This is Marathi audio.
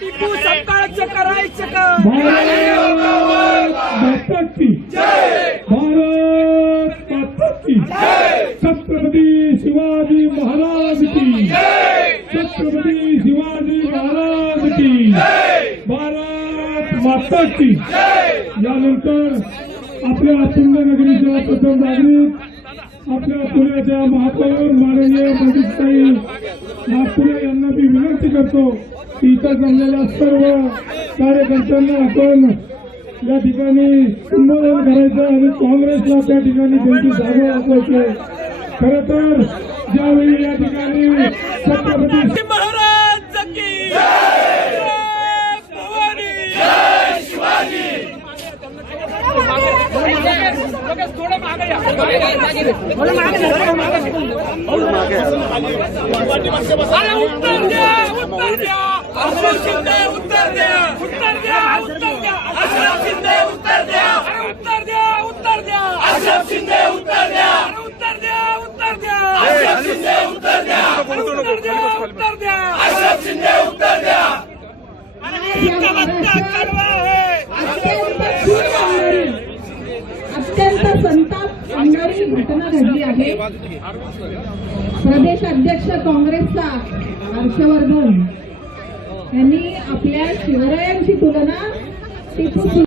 टिपू सत्ताचं करायचं का? भारत माता की छत्रपती शिवाजी महाराज की, छत्रपती शिवाजी महाराज की, भारत माता की। यानंतर आपल्या पुण्यनगरीच्या प्रथम नागरिक आपल्या पुण्याच्या महापौर माननीय मंजुषाताई नागपुरे यांना मी विनंती करतो की इथं जमलेल्या सर्व कार्यकर्त्यांना आपण या ठिकाणी संबोधन करायचं आणि काँग्रेसला त्या ठिकाणी त्यांची जागा वाचवायची। खरं तर ज्यावेळी या ठिकाणी छत्रपती महाराज की जय, भवानी जय, शिवाजी। थोडं मागे या, थोडं मागे। अरे उत्तर द्या, उत्तर द्या, अशोक शिंदे उत्तर द्या, उत्तर द्या, उत्तर द्या, अशोक शिंदे उत्तर द्या, उत्तर द्या, उत्तर द्या, अशोक शिंदे उत्तर द्या, उत्तर द्या, उत्तर द्या, अशोक शिंदे उत्तर द्या, उत्तर द्या, उत्तर द्या, अशोक शिंदे उत्तर द्या। अत्यंत संताप आणणारी घटना घडली आहे। प्रदेश अध्यक्ष काँग्रेसचा हर्षवर्धन यांनी आपल्या शिवरायांची तुलना टिपू